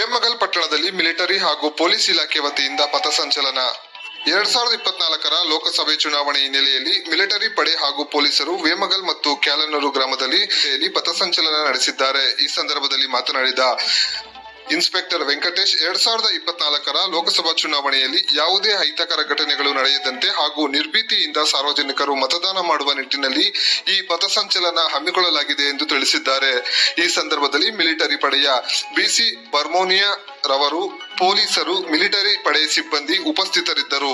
ವೇಮಗಲ್ ಪಟ್ಟಣದಲ್ಲಿ ಮಿಲಿಟರಿ ಹಾಗೂ ಪೊಲೀಸ್ ಇಲಾಖೆ ವತಿಯಿಂದ ಪಥಸಂಚಲನ. 2024ರ ಲೋಕಸಭೆ ಚುನಾವಣೆ ಹಿನ್ನೆಲೆಯಲ್ಲಿ ಮಿಲಿಟರಿ ಪಡೆ ಹಾಗೂ ಪೊಲೀಸರು ವೇಮಗಲ್ ಮತ್ತು ಕ್ಯಾಲನೂರು ಗ್ರಾಮದಲ್ಲಿ ಪಥಸಂಚಲನ ನಡೆಸಿದ್ದಾರೆ. ಈ ಸಂದರ್ಭದಲ್ಲಿ ಮಾತನಾಡಿದ ಇನ್ಸ್ಪೆಕ್ಟರ್ ವೆಂಕಟೇಶ್, 2024ರ ಲೋಕಸಭಾ ಚುನಾವಣೆಯಲ್ಲಿ ಯಾವುದೇ ಅಹಿತಕರ ಘಟನೆಗಳು ನಡೆಯದಂತೆ ಹಾಗೂ ನಿರ್ಭೀತಿಯಿಂದ ಸಾರ್ವಜನಿಕರು ಮತದಾನ ಮಾಡುವ ನಿಟ್ಟಿನಲ್ಲಿ ಈ ಪಥಸಂಚಲನ ಹಮ್ಮಿಕೊಳ್ಳಲಾಗಿದೆ ಎಂದು ತಿಳಿಸಿದ್ದಾರೆ. ಈ ಸಂದರ್ಭದಲ್ಲಿ ಮಿಲಿಟರಿ ಪಡೆಯ ಬಿಸಿ ಬರ್ಮೋನಿಯಾ ರವರು, ಪೊಲೀಸರು, ಮಿಲಿಟರಿ ಪಡೆ ಸಿಬ್ಬಂದಿ ಉಪಸ್ಥಿತರಿದ್ದರು.